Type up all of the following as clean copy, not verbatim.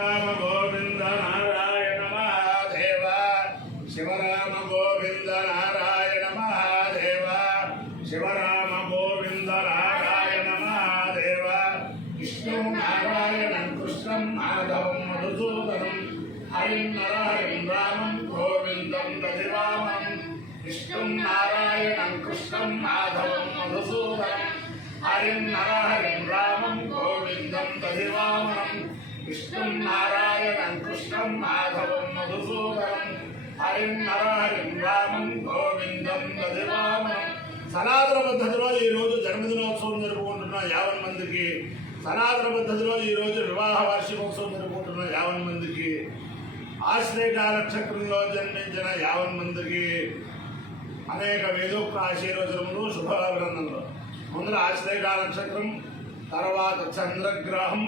राम गोविंद नारायण महादेव शिवराम गोविंद नारायण महादेव शिवराम गोविंद नारायण महादेव विष्णु नारायणं कृष्णं माधवं मधुसूदनं हरिं नरहरिं रामं गोविन्दं दधिवामनं विष्णु नारायणं कृष्णं माधवं मधुसूदनं हरिं नरहरिं रामं गोविन्दं दधिवामनं विष्णु नारायणं कृष्णं माधवं मधुसूदनं हरिं नरहरिं रामं गोविंदं दधिवामनं సనాతన పద్ధతిలో ఈ రోజు జన్మదినోత్సవం జరుపుకుంటున్న 50 మందికి, సనాతన పద్ధతిలో ఈ రోజు వివాహ వార్షికోత్సవం జరుపుకుంటున్న 50 మందికి, ఆశ్లేష నక్షత్రంలో జన్మించిన 50 మందికి అనేక వేదోక్త ఆశీర్వచనములు, శుభాభినందనలు. ముందర ఆశ్లేష నక్షత్రం, తర్వాత చంద్రగ్రహం,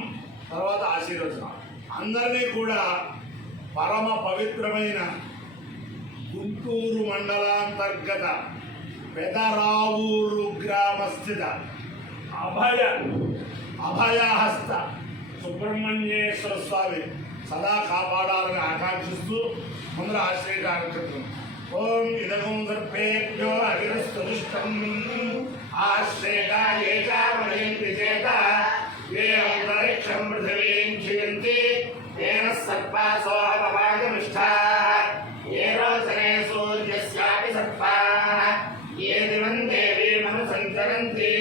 తర్వాత ఆశీర్వచనం. అందరినీ కూడా పరమ పవిత్రమైన గుంటూరు మండలాంతర్గత పెదరావూరు గ్రామస్థిత అభయహస్త సుబ్రహ్మణ్యేశ్వర స్వామి సదా కాపాడాలని ఆకాంక్షిస్తూ ముందర ఆశ్రయ నక్షత్రం. ఓం ఇదగం సర్పేభ్యో అగిరస్తుష్టం ఆశ్రయేత ये अंतरिक्षं पृथिवीं क्षियन्ति येन सर्पासो अपवागमिष्ठाः ये रोचने सूर्यस्यापि सर्पाः ये दिवं देवीमनुसञ्चरन्ति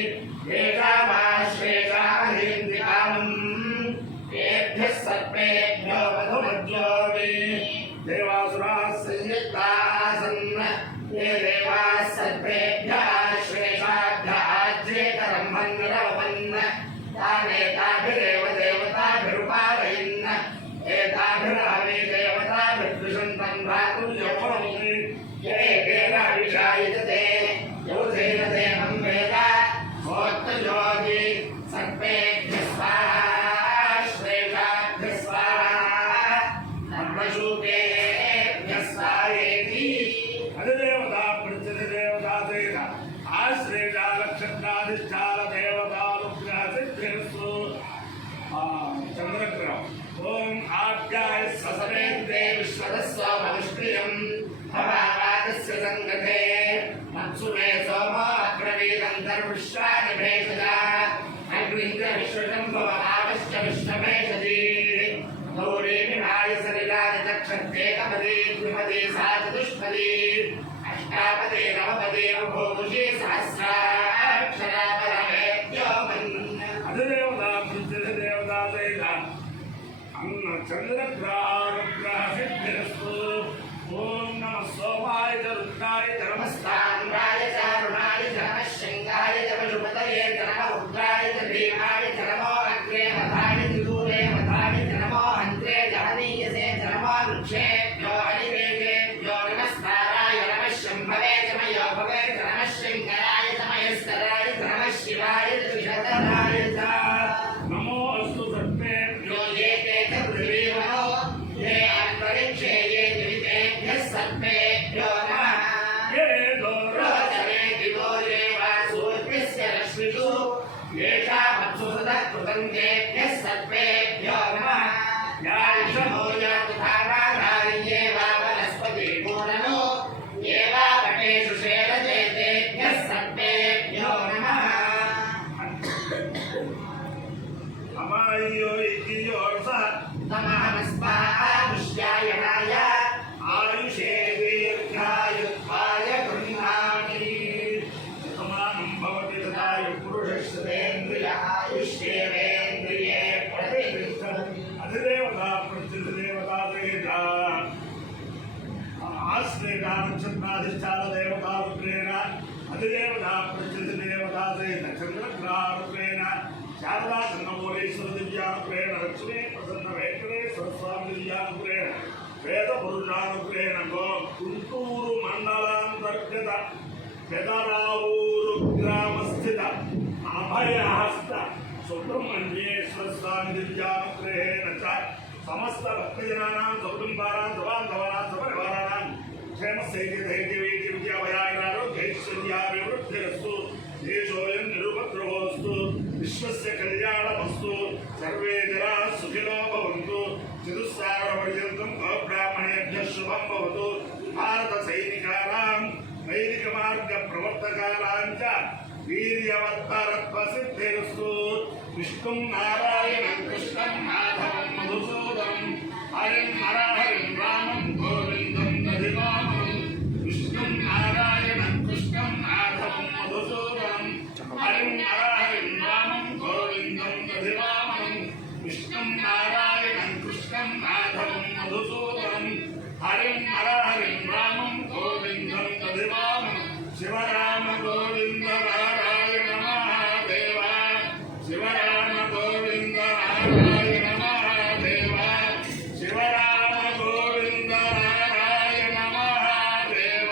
येषामाश्रेषामहिन्ति कामम् येभ्यः सर्पेभ्यो मधुमज्जो मे देवासुराः संयुक्ताः सन् ये देवाः सर्पेभ्यः श्रेषाभ्यः आज्येतरं मन्दिरवपन् तानेताभिरेव देवताभिरुपादयन् एताभिरहमे देवताभिर्दृशन्तं भ्रातुं यौवनमुनि येन अभिषायजते यौधेन तेनं वेद मोक्तयोगी सर्पेभ्यः स्वाहा श्रेष्ठाभ्यः स्वाहा ब्रह्मशूकेभ्यः स्वाहेति अधिदेवता प्रत्यधिदेवता तेन आश्रेषा नक्षत्राधिष्ठान देवतानुग्रह सिद्धिरस्तु चंद्रग्रह. ओम आप्याय ससमेते विश्वदस्वमनुष्क्रियं भवावादस्य संगते मत्सुमे सोमो अग्रवीदन्तर्विश्वानि भेषजा अग्निन्द्र विश्वशम्भवमावश्च विश्वभेषजी गौरी विहाय सलिलानि दक्षन्तेकपदी द्विपदी सा चतुष्पदी अष्टापदी नवपदी भूमुषी सहस्राक्षरा परमेभ्यो अधिदेवता प्रत्यधिदेवता तेन अन्न चन्द्रग्रहानुग्रह सिद्धिरस्तु. ओम नमः सोमाय च रुद्राय च नमस्ताम्राय च अरुणाय च नमः शृङ्गाय च पशुपतये च नमः उग्राय च भीमाय च नमो अग्रे मथाय च दूरे मथाय च नमो हन्त्रे च हनीयसे च नमो वृक्षेभ्यो हरिवेशेभ्यो नमस्काराय नमः शम्भवे च मयो भवे च नमः शङ्कराय च मयस्कराय च नमः शिवाय च विषधराय च नमो अस्तु सर्पेभ्यो ये ते च पृथिवीमनो ये अन्तरिक्षे ये द्वितेभ्यः सर्पेभ्यो नमः ये दोरोचने दिवो ये वासूर्यस्य रश्मिषु येषा मत्सु सदः कृतं तेभ्यः सर्पेभ्यो नमः या ऋषभो या तथा नारायण्ये वा वनस्पति पूर्णनो ये वा पटेषु शेरते तेभ्यः सर्पेभ्यो नमः अमायो इतियोर्सः तमहमस्मादुष्यायनाय आयुषे दीर्घायुत्वाय गृह्णामि समानं भवति तदाय पुरुषश्रेन्द्रिय आयुष्येवेन्द्रिये प्रतिष्ठति अधिदेवता प्रत्यधिदेवता तेजा आश्रेषा नक्षत्राधिष्ठान देवता रुद्रेण अधिदेवता प्रत्यधिदेवता तेन चन्द्रग्रहारुद्रेण शारदा चन्द्रमौलेश्वर दिव्यानुग्रहेण लक्ष्मी प्रसन्न वेंकटेश्वर स्वामी दिव्यानुग्रहेण वेद पुरुषानुग्रहेण गुंटूरु मंडलांतर्गत पेदरावूरु ग्रामस्थित अभयहस्त सुब्रह्मण्येश्वर स्वामी दिव्यानुग्रहेण च समस्त भक्तजनानां सकुटुम्बानां सबान्धवानां सपरिवाराणां क्षेमस्थैर्यधैर्यवीर्य विद्यावयारोग्यैश्वर्याभिवृद्धिरस्तु देशोऽयं निरुपद्रवोऽस्तु विश्वस्य कल्याणमस्तु सर्वे जनाः सुखिनो भवन्तु మార్గ ప్రవర్తకాలాంచ వీర్యవత్తరత్వసిద్ధిరస్తు. విష్ణుం నారాయణం కృష్ణం మాధవం మధుసూదనం హరిం నరహరిం రామం గోవిందం దధివామనం. విష్ణుం నారాయణం కృష్ణం మాధవం మధుసూదనం హరిం నరహరిం రామం గోవిందం దధివామనం. విష్ణుం నారాయణం కృష్ణం మాధవం మధుసూదనం హరిం నరహరిం రామం గోవిందం దధివామనం. శివరామ గోవింద నారాయణ మహాదేవ. శివరామ గోవింద నారాయణ మహాదేవ. శివరామ గోవింద నారాయణ మహాదేవ.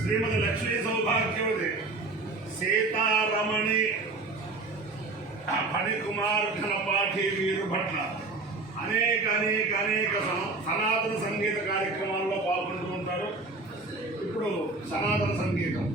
శ్రీమతి లక్ష్మీ సౌభాగ్యవతి సీతారమణి ఫణికుమార్ ఘనపాఠి వీరు భట్ల అనేక సనాతన సంగీత కార్యక్రమాల్లో పాల్గొంటూ ఉంటారు. ఇప్పుడు సనాతన సంగీతం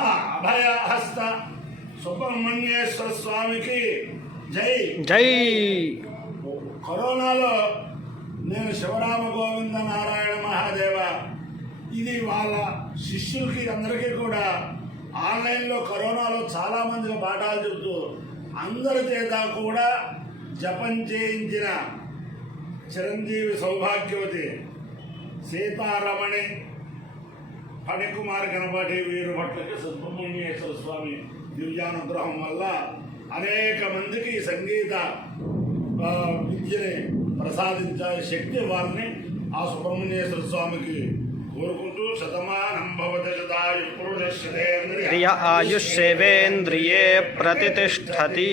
అభయహస్త సుబ్రహ్మణ్యేశ్వర స్వామికి జై. జై. కరోనాలో నేను శివరామ గోవింద నారాయణ మహాదేవ ఇది వాళ్ళ శిష్యులకి అందరికీ కూడా ఆన్లైన్లో కరోనాలో చాలామందికి పాఠాలు చెబుతూ అందరి చేత కూడా జపం చేయించిన చిరంజీవి సౌభాగ్యవతి సీతారమణి ఫణికుమారి గణపతి వీరు భట్లకి సుబ్రహ్మణ్యేశ్వర స్వామి దివ్యానుగ్రహం వల్ల అనేక మందికి సంగీత విద్యని ప్రసాదించే శక్తి వారిని ఆ సుబ్రహ్మణ్యేశ్వర స్వామికి కోరుకుంటూ శతమానం భవతి శతాయు పురుష ఆయుష్యేవేంద్రియే ప్రతిష్టతి.